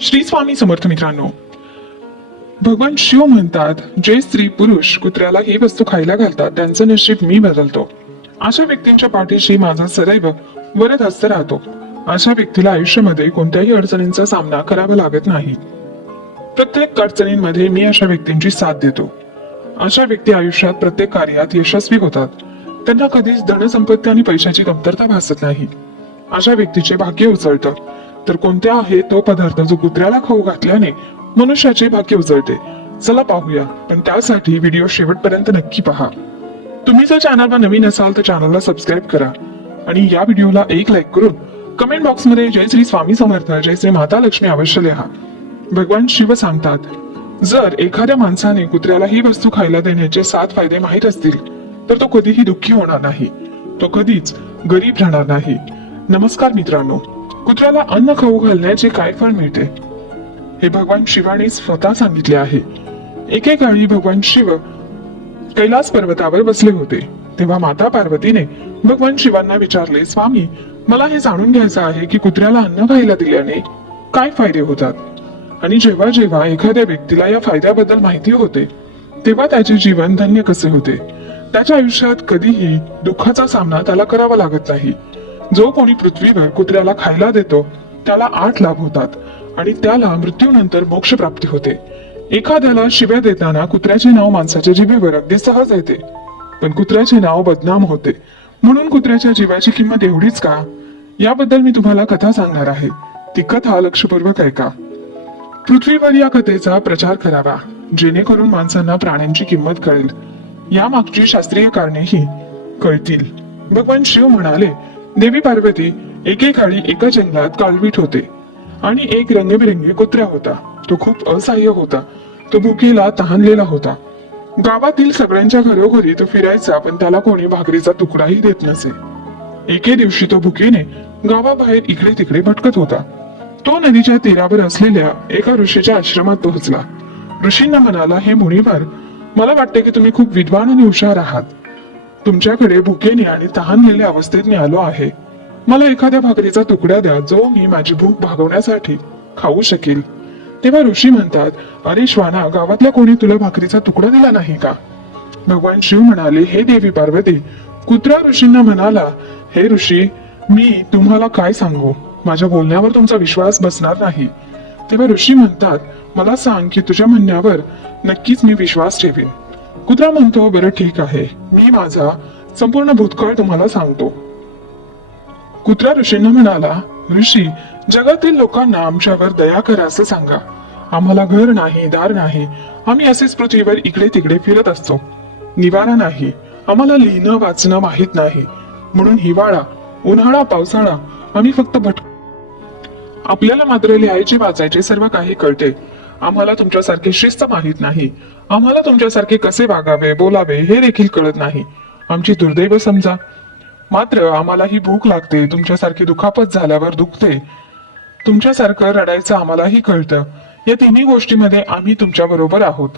श्री स्वामी समर्थ मित्रांनो, भगवान शिव म्हणतात, जे स्त्री पुरुष कुत्र्याला ही वस्तू खायला घालतात त्यांचं नशीब मी बदलतो. अशा व्यक्तींच्या पाठीशी माझा सदैव वरद हस्त राहतो. अशा व्यक्तीला आयुष्यामध्ये कोणत्याही अडचणींचा सामना करावा लागत नाही. प्रत्येक अडचणींमध्ये मी अशा व्यक्तींची साथ देतो. अशा व्यक्ती आयुष्यात प्रत्येक कार्यात यशस्वी होतात. त्यांना कधीच धनसंपत्ती आणि पैशाची कमतरता भासत नाही. अशा व्यक्तीचे भाग्य उचलतं. तर कोणत्या आहे तो पदार्थ जो कुत्र्याला खाऊ घातल्याने मनुष्याचे भाग्य उजळते? चला पाहूया, पण त्यासाठी व्हिडिओ शेवटपर्यंत नक्की पहा. तुम्ही जर चॅनलला नवीन असाल तर चॅनलला सबस्क्राईब करा आणि या व्हिडिओला एक लाईक करून कमेंट बॉक्स मध्ये जय श्री स्वामी समर्थ, जय श्री माता लक्ष्मी अवश्य लिहा. भगवान शिव सांगतात, जर एखाद्या माणसाने कुत्र्याला ही वस्तू खायला देण्याचे 7 फायदे माहीत असतील तर तो कधीही दुःखी होणार नाही, तो कधीच गरीब राहणार नाही. नमस्कार मित्रांनो, कुत्र्याला अन्न खाऊ घालण्याचे काय फळ मिळते हे भगवान शिवाने स्वतः सांगितले आहे. एकेकाळी भगवान शिव कैलास पर्वतावर बसले होते. तेव्हा माता पार्वतीने भगवान शिवांना विचारले, स्वामी, मला हे जाणून घ्यायचं आहे की कुत्र्याला अन्न खायला दिल्याने काय फायदे होतात. आणि जेव्हा जेव्हा एखाद्या व्यक्तीला या फायद्याबद्दल माहिती होते तेव्हा त्याचे जीवन धन्य कसे होते. त्याच्या आयुष्यात कधीही दुःखाचा सामना त्याला करावा लागत नाही. जो कोणी पृथ्वीवर कुत्र्याला खायला देतो त्याला 8 लाभ होतात आणि त्याला मृत्यूनंतर मोक्ष प्राप्ती होते. एखाद्याला शिव्या देताना कुत्र्याचे नाव माणसाच्या जिभेवर अगदी सहज येते, पण कुत्र्याचे नाव बदनाम होते. म्हणून कुत्र्याच्या जीवाची किंमत एवढीच का, याबद्दल मी तुम्हाला कथा सांगणार आहे. ती कथा लक्षपूर्वक ऐका. पृथ्वीवर या कथेचा प्रचार करावा, जेणेकरून माणसांना प्राण्यांची किंमत कळेल. यामागची शास्त्रीय कारणेही कळतील. भगवान शिव म्हणाले, देवी पार्वती एकेकाळी एका जंगलात काळवीट होते आणि एक रंगबिरंगी कुत्रा होता. तो खूप असहाय्य होता. तो भुकेला तहानलेला होता. गावातील सगळ्यांच्या घरोघरी तो फिरायचा, पण त्याला कोणी भाकरीचा तुकडाही देत नसे. एके दिवशी तो भुकेने गावाबाहेर इकडे तिकडे भटकत होता. तो नदीच्या तीरावर असलेल्या एका ऋषीच्या आश्रमात पोहोचला. ऋषींना म्हणाला, हे मुनिवर, मला वाटते की तुम्ही खूप विद्वान आणि हुशार आहात. तुमच्याकडे भुकेने आणि तहानलेल्या अवस्थेत मी आलो आहे. मला एखाद्या भाकरीचा तुकडा द्या जो मी माझी भूक भागवण्यासाठी खाऊ शकेल. तेव्हा ऋषी म्हणतात, अरे श्वाना, गावातल्या कोणी तुला भाकरीचा तुकडा दिला नाही का? भगवान शिव म्हणाले, हे देवी पार्वती. कुत्रा ऋषींना म्हणाला, हे ऋषी, मी तुम्हाला काय सांगू, माझ्या बोलण्यावर तुमचा विश्वास बसणार नाही. तेव्हा ऋषी म्हणतात, मला सांग की तुझ्या म्हणण्यावर नक्कीच मी विश्वास ठेवीन. कुत्रा म्हणतो, बरं ठीक आहे, मी माझा संपूर्ण भूतकाळ तुम्हाला सांगतो. कुत्रा ऋषींना म्हणाला, ऋषी, जगातील लोकांना आमच्यावर दया करा असं सांगा. आम्हाला घर नाही, दार नाही, आम्ही असेच पृथ्वीवर इकडे तिकडे फिरत असतो. निवारा नाही, आम्हाला लिहिणं वाचणं माहित नाही, म्हणून हिवाळा, उन्हाळा, पावसाळा आम्ही फक्त आपल्याला मात्र लिहायचे वाचायचे सर्व काही कळते. आम्हाला तुमच्यासारखे शिस्त माहित नाही. आम्हाला तुमच्यासारखे कसे वागावे, बोलावे हे देखील कळत नाही. आमची दुर्दैव समजा. मात्र आम्हाला ही भूक लागते, तुमच्यासारखी दुखापत झाल्यावर दुखते, तुमच्यासारखं रडायचं आम्हालाही कळतं. या तिन्ही गोष्टीमध्ये आम्ही तुमच्या बरोबर आहोत.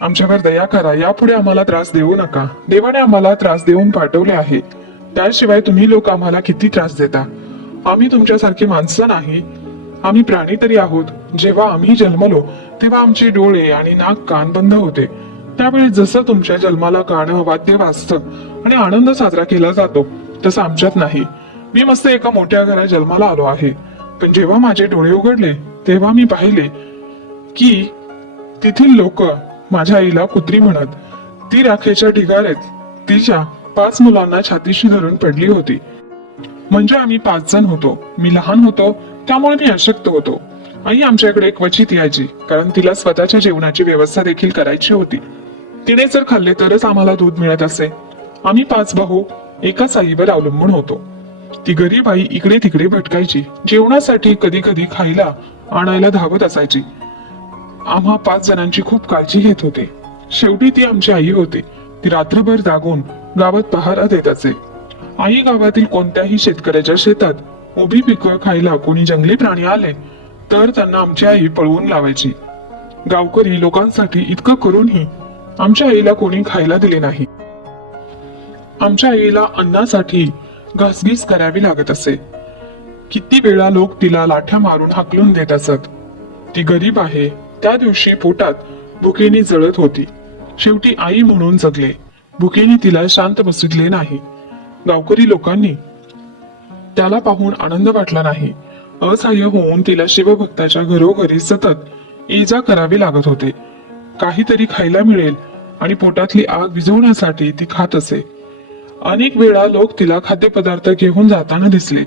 आमच्यावर दया करा, यापुढे आम्हाला त्रास देऊ नका. देवाने आम्हाला त्रास देऊन पाठवले आहे. त्याशिवाय तुम्ही लोक आम्हाला किती त्रास देता. आम्ही तुमच्यासारखी माणसं नाही, आम्ही प्राणी तरी आहोत. जेव्हा आम्ही जन्मलो तेव्हा आमचे डोळे आणि नाक कान बंद होते. त्यावेळी जसं तुमच्या जन्माला गाणं वाद्य वाजतं आणि आनंद साजरा केला जातो तसं आमच्यात नाही. मी मस्त एका मोठ्या घरात जन्माला आलो आहे, पण जेव्हा माझे डोळे उघडले तेव्हा मी पाहिले की तेथील लोक माझ्या आईला कुत्री म्हणत. ती राखेच्या ढिगाऱ्यात तिच्या 5 मुलांना छातीशी धरून पडली होती. म्हणजे आम्ही 5 जण होतो. मी लहान होतो त्यामुळे मी अशक्त होतो. आई आमच्याकडे क्वचित यायची, कारण तिला स्वतःच्या जेवणाची व्यवस्था देखील करायची होती. तिने जर खाल्ले तरच आम्हाला दूध मिळत असे. आम्ही 5 भाऊ एकाच आईवर अवलंबून होतो. ती गरीब आई इकडे तिकडे भटकायची. जेवणासाठी कधी कधी खायला आणायला धावत असायची. आम्हा 5 जणांची खूप काळजी घेत होते. शेवटी ती आमची आई होती. ती रात्रभर जागून गावात पहारा देत असे. आई गावातील कोणत्याही शेतकऱ्याच्या शेतात उभी पिकं खायला कोणी जंगली प्राणी आले तर त्यांना आमची आई पळवून लावायची. गावकरी लोकांसाठी इतकं करूनही आमच्या आईला कोणी खायला दिले नाही. आमच्या आईला अन्नासाठी घासघीस करावी लागत असे. किती वेळा लोक तिला लाठ्या मारून हाकलून देत असत. ती गरीब आहे. त्या दिवशी पोटात भुकेने जळत होती. शेवटी आई म्हणून जगले. भुकेने तिला शांत बसविले नाही. गावकरी लोकांनी त्याला पाहून आनंद वाटला नाही. असहाय्य होऊन तिला शिवभक्ताच्या घरोघरी सतत ये जा करावी लागत होते. काहीतरी खायला मिळेल आणि पोटातली आग विझवण्यासाठी ती खात असे. अनेक वेळा लोक तिला खाद्यपदार्थ घेऊन जाताना दिसले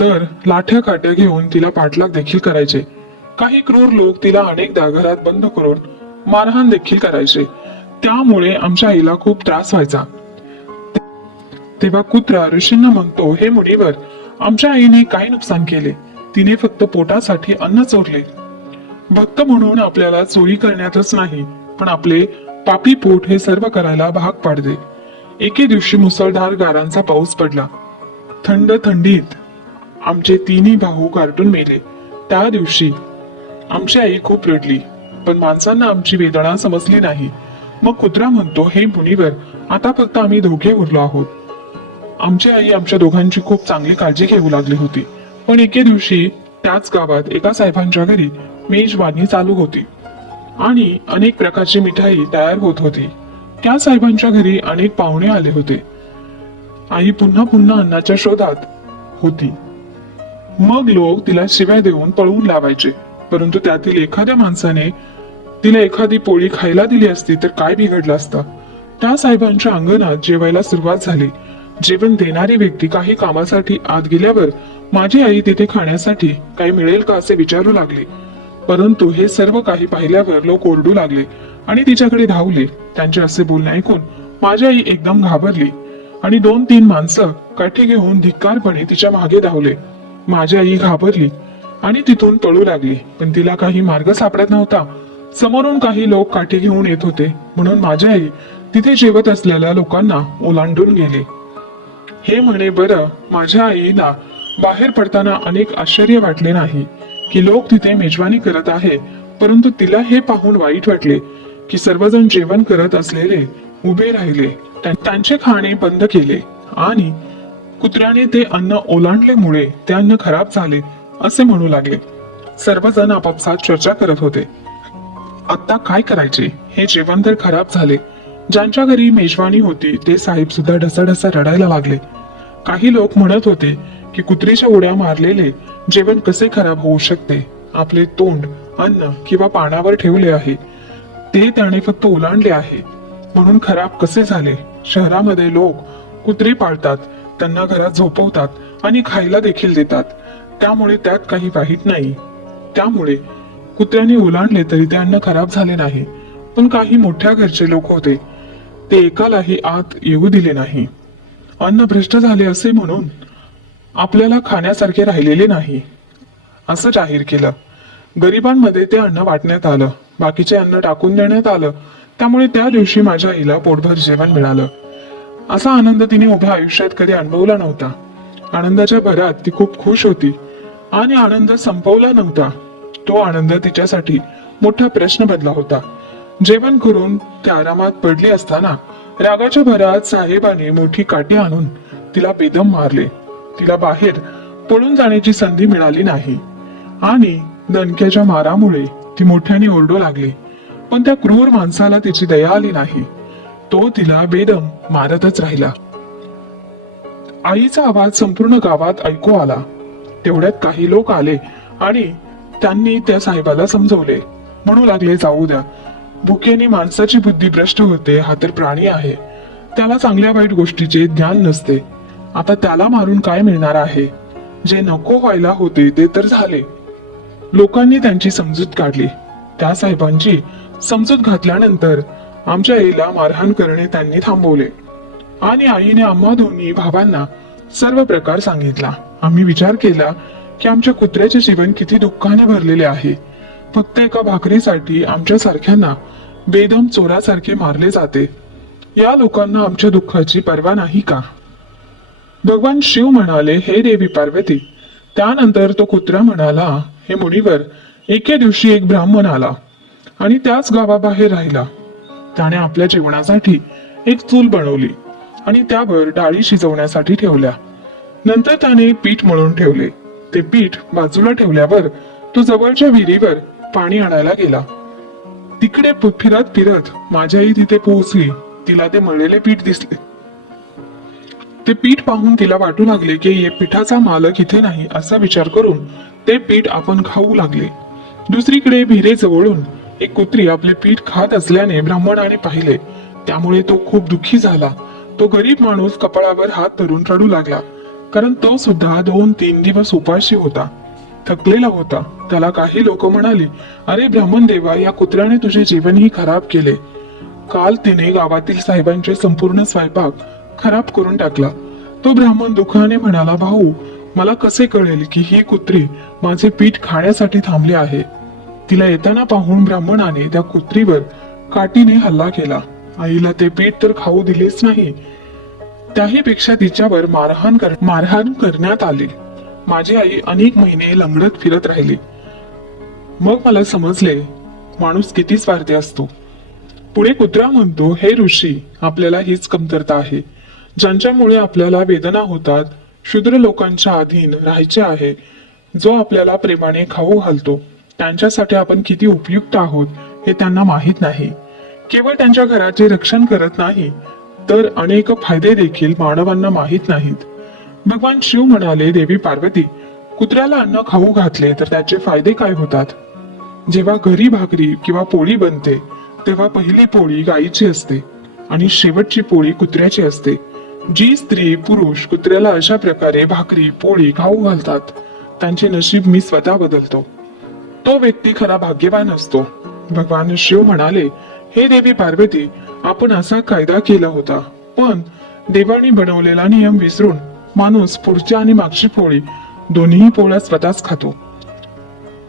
तर लाठ्या काट्या घेऊन तिला पाठलाग देखील करायचे. काही क्रूर लोक तिला अनेकदा घरात बंद करून मारहाण देखील करायचे. त्यामुळे आमच्या आईला खूप त्रास व्हायचा. तेव्हा कुत्रा ऋषींना म्हणतो, हे मुनिवर, आमच्या आईने काय नुकसान केले? तिने फक्त पोटासाठी अन्न चोरले. भक्त म्हणून आपल्याला चोरी करण्यातच नाही, पण आपले पापी पोट हे सर्व करायला भाग पाडते. एके दिवशी मुसळधार गारांचा पाऊस पडला. थंड थंडीत आमचे तिन्ही भाऊ गारटून मेले. त्या दिवशी आमची आई खूप रडली, पण माणसांना आमची वेदना समजली नाही. मग कुत्रा म्हणतो, हे मुनिवर, आता फक्त आम्ही दोघे उरलो आहोत. आमची आई आमच्या दोघांची खूप चांगली काळजी घेऊ लागली होती. पण एके दिवशी त्याच गावात एका साहेबांच्या घरी मेजवानी चालू होती आणि अनेक प्रकारची मिठाई तयार होत होती. त्या साहेबांच्या घरी अनेक पाहुणे आले होते. आई पुन्हा पुन्हा अन्नाच्या शोधात होती. मग लोक तिला शिव्या देऊन पळवून लावायचे. परंतु त्यातील एखाद्या माणसाने तिला एखादी पोळी खायला दिली असती तर काय बिघडलं असतं. त्या साहेबांच्या अंगणात जेवायला सुरुवात झाली. जेवण देणारी व्यक्ती काही कामासाठी आत गेल्यावर माझी आई तिथे खाण्यासाठी काही मिळेल का असे विचारू लागली. परंतु हे सर्व काही पाहिल्यावर लोक ओरडू लागले आणि तिच्याकडे धावले. त्यांचे असे बोलणे ऐकून माझी आई एकदम घाबरली आणि 2-3 माणसं काठी घेऊन धिक्कारपणे तिच्या मागे धावले. माझी आई घाबरली आणि तिथून पळू लागली, पण तिला काही मार्ग सापडत नव्हता. समोरून काही लोक काठी घेऊन येत होते, म्हणून माझी आई तिथे जेवत असलेल्या लोकांना ओलांडून गेले. हे म्हणे बरं, माझ्या आईला बाहेर पडताना अनेक आश्चर्य वाटले नाही की लोक तिथे मेजवानी करत आहे. परंतु तिला हे पाहून वाईट वाटले की सर्वजण जेवण करत असलेले उभे राहिले, त्यांचे खाणे बंद केले आणि कुत्र्याने ते अन्न ओलांडल्यामुळे ते अन्न खराब झाले असे म्हणू लागले. सर्वजण आपापसात चर्चा करत होते. आता काय करायचे? हे जेवण तर खराब झाले. ज्यांच्या घरी मेजवानी होती ते साहेब सुद्धा ढसाढसा रडायला लागले. काही लोक म्हणत होते की कुत्रीच्या उड्या मारलेले जेवण कसे खराब होऊ शकते? आपले तोंड अन्न किंवा पानावर ठेवले आहे, ते त्याने फक्त ओलांडले आहे, म्हणून खराब कसे झाले? शहरामध्ये लोक कुत्री पाळतात, त्यांना घरात झोपवतात आणि खायला देखील देतात, त्यामुळे त्यात काही वाईट नाही. त्यामुळे कुत्र्याने ओलांडले तरी ते अन्न खराब झाले नाही. पण काही मोठ्या घरचे लोक होते, ते एकालाही आत येऊ दिले नाही. अन्न भ्रष्ट झाले असे म्हणून आपल्याला खाण्यासारखे राहिलेले नाही असं जाहीर केलं. गरिबांमध्ये ते अन्न वाटण्यात आलं, बाकीचे अन्न टाकून देण्यात आलं. त्यामुळे त्या दिवशी माझ्या आईला पोटभर जेवण मिळालं. असा आनंद तिने उभ्या आयुष्यात कधी अनुभवला नव्हता. आनंदाच्या भरात ती खूप खुश होती आणि आनंद संपवला नव्हता. तो आनंद तिच्यासाठी मोठा प्रश्न बनला होता. जेवण करून ती आरामात पडली असताना रागाच्या भरात साहेबाने मोठी काठी आणून तिला बेदम मारले. तिला बाहेर पळून जाण्याची संधी मिळाली नाही आणि दणक्याच्या मारामुळे ती मोठ्याने ओरडू लागली. पण त्या क्रूर माणसाला तिची दया आली नाही. तो तिला बेदम मारतच राहिला. आईचा आवाज संपूर्ण गावात ऐकू आला. तेवढ्यात काही लोक आले आणि त्यांनी त्या साहेबाला समजवले. म्हणू लागले, जाऊ द्या, भुकेने माणसाची बुद्धी भ्रष्ट होते. हा तर प्राणी आहे, त्याला चांगल्या वाईट गोष्टीचे ज्ञान नसते. आता त्याला मारून काय मिळणार आहे? जे नको व्हायला होते ते तर झाले. लोकांनी त्यांची समजूत काढली. त्या साहेबांची समजूत घातल्यानंतर आमच्या आईला मारहाण करणे त्यांनी थांबवले आणि आईने आम्हा दोन्ही भावांना सर्व प्रकार सांगितला. आम्ही विचार केला की आमच्या कुत्र्याचे जीवन किती दुःखाने भरलेले आहे. फक्त एका भाकरीसाठी आमच्या सारख्यांना बेदम चोरासारखे मारले जाते. या लोकांना आमच्या दुःखाची पर्वा नाही का? भगवान शिव म्हणाले, हे देवी पार्वती. त्यानंतर तो कुत्रा म्हणाला, हे मुनिवर, एके दिवशी एक ब्राह्मण आला आणि त्याच गावाबाहेर राहिला. त्याने आपल्या जेवणासाठी एक चूल बनवली आणि त्यावर डाळी शिजवण्यासाठी ठेवल्या. नंतर त्याने पीठ मळून ठेवले. ते पीठ बाजूला ठेवल्यावर तो जवळच्या विहिरीवर पाणी आणायला गेला. तिकडे फिरत फिरत माझी आई तिथे पोहोचली. तिला ते मळलेले पीठ दिसले. ते पीठ पाहून तिला वाटू लागले की हे पिठाचा मालक इथे नाही असा विचार करून ते पीठ आपण खाऊ लागले. दुसरीकडे भिरेजवळून एक कुत्री आपले पीठ खात असल्याने ब्राह्मणाने पाहिले. त्यामुळे तो खूप दुःखी झाला. तो गरीब माणूस कपाळावर हात धरून रडू लागला, कारण तो सुद्धा 2-3 दिवस उपाशी होता, थकलेला होता. त्याला काही लोक म्हणाले, अरे ब्राह्मण देवा, या कुत्र्याने तुझे जीवनही खराब केले. काल तिने गावातील साहेबांचे संपूर्ण स्वयंपाक खराब करून टाकला. तो ब्राह्मण दुःखाने म्हणाला, भाऊ, मला कसे कळेल की ही कुत्री माझे पीठ खाण्यासाठी थांबली आहे. तिला येताना पाहून ब्राह्मणाने त्या कुत्रीवर काठीने हल्ला केला. आईला ते पीठ तर खाऊ दिलेच नाही, त्याहीपेक्षा तिच्यावर मारहाण करण्यात आली. माझी आई अनेक महिने लंगडत फिरत राहिली. मग मला समजले माणूस किती स्वार्थी असतो. पुढे कुत्रा म्हणतो, हे ऋषी, आपल्याला हीच कमतरता आहे, ज्यांच्यामुळे आपल्याला वेदना होतात. शूद्र लोकांच्या अधीन राहायचे आहे. जो आपल्याला प्रेमाने खाऊ घालतो, त्यांच्यासाठी आपण किती उपयुक्त आहोत हे त्यांना माहीत नाही. केवळ त्यांच्या घराचे रक्षण करत नाही, तर अनेक फायदे देखील मानवांना माहीत नाहीत. भगवान शिव म्हणाले, देवी पार्वती, कुत्र्याला अन्न खाऊ घातले तर त्याचे फायदे काय होतात? जेव्हा घरी भाकरी किंवा पोळी बनते, तेव्हा पहिली पोळी गायीची असते आणि शेवटची पोळी कुत्र्याची असते. जी स्त्री पुरुष कुत्र्याला अशा प्रकारे भाकरी पोळी खाऊ घालतात, त्यांचे नशीब मी स्वतः बदलतो. तो व्यक्ती खरा भाग्यवान असतो. भगवान शिव म्हणाले, हे देवी पार्वती, आपण असा कायदा केला होता, पण देवाने बनवलेला नियम विसरून माणूस पुढची आणि मागची पोळी दोन्ही पोळ्या स्वतःच खातो.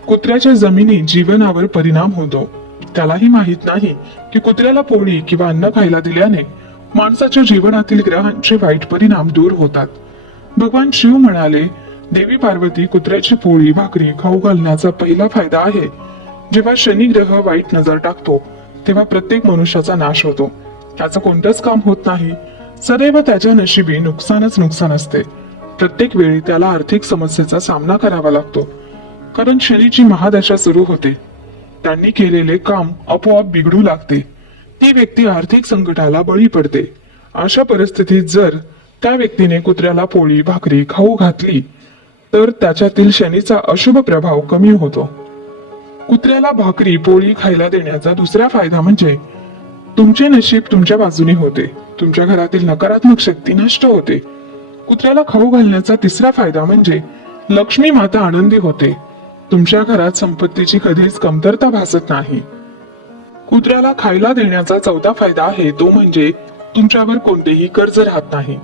कुत्र्याच्या जमिनी जीवनावर परिणाम होतो. त्यालाही माहित नाही की कुत्र्याला पोळी किंवा अन्न खायला दिल्याने माणसाच्या जीवनातील ग्रहांचे वाईट परिणाम दूर होतात. भगवान शिव म्हणाले, देवी पार्वती, कुत्र्याची पोळी भाकरी खाऊ घालण्याचा पहिला फायदा आहे. जेव्हा शनी ग्रह वाईट नजर टाकतो, तेव्हा प्रत्येक मनुष्याचा नाश होतो. त्याचं कोणतंच काम होत नाही. सदैव त्याच्या नशिबी नुकसानच नुकसान असते. प्रत्येक वेळी त्याला आर्थिक समस्येचा सामना करावा लागतो, कारण शनीची महादशा सुरू होते. त्यांनी केलेले काम आपोआप बिघडू लागते. ती व्यक्ती आर्थिक संकटाला बळी पडते. अशा परिस्थितीत जर त्या व्यक्तीने कुत्र्याला पोळी भाकरी खाऊ घातली, तर त्याच्यातील शनीचा अशुभ प्रभाव कमी होतो. कुत्र्याला भाकरी पोळी खायला देण्याचा दुसरा फायदा म्हणजे तुमचे नशीब तुमच्या बाजूने होते. तुमच्या घरातील नकारात्मक शक्ती नष्ट होते. कुत्र्याला खाऊ घालण्याचा तिसरा फायदा म्हणजे लक्ष्मी माता आनंदी होते. तुमच्या घरात संपत्तीची कधीच कमतरता भासत नाही. कुत्र्याला खायला देण्याचा चौथा फायदा आहे तो म्हणजे तुमच्यावर कोणतेही कर्ज राहत नाही.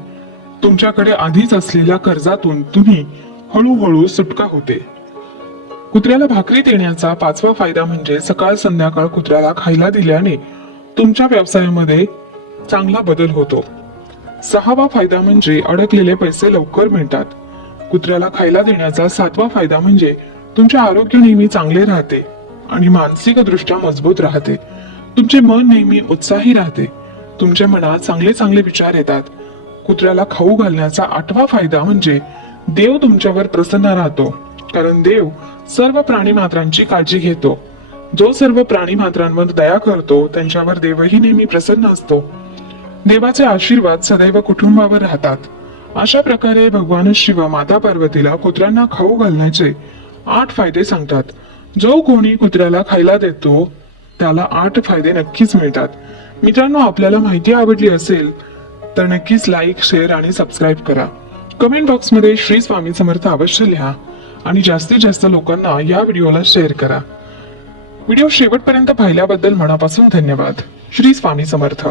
तुमच्याकडे आधीच असलेल्या कर्जातून तुम्ही हळूहळू सुटका होते. कुत्र्याला भाकरी देण्याचा पाचवा फायदा म्हणजे सकाळ संध्याकाळ कुत्र्याला खायला दिल्याने तुमच्या व्यवसायामध्ये चांगला बदल होतो. सहावा फायदा म्हणजे अडकलेले पैसे लवकर मिळतात. कुत्र्याला खायला देण्याचा सातवा फायदा म्हणजे तुमचे आरोग्य नेहमी चांगले राहते आणि मानसिक दृष्ट्या मजबूत राहते. तुमचे मन नेहमी उत्साही राहते. तुमच्या मनात चांगले चांगले विचार येतात. कुत्र्याला खाऊ घालण्याचा आठवा फायदा म्हणजे देव तुमच्यावर प्रसन्न राहतो, कारण देव सर्व प्राणी मात्रांची काळजी घेतो. जो सर्व प्राणी मात्रांवर दया करतो, त्यांच्यावर देवही नेहमी प्रसन्न असतो. देवाचे आशीर्वाद सदैव कुटुंबावर राहतात. अशा प्रकारे भगवान शिव माता पार्वतीला कुत्र्यांना खाऊ घालण्याचे 8 फायदे सांगतात. जो कोणी कुत्र्याला खायला देतो त्याला 8 फायदे नक्कीच मिळतात. मित्रांनो, आपल्याला माहिती आवडली असेल तर नक्कीच लाईक, शेअर आणि सबस्क्राईब करा. कमेंट बॉक्समध्ये श्री स्वामी समर्थ अवश्य लिहा आणि जास्तीत जास्त लोकांना या व्हिडिओला शेअर करा. व्हिडिओ शेवटपर्यंत पाहिल्याबद्दल मनापासून धन्यवाद. श्री स्वामी समर्थ.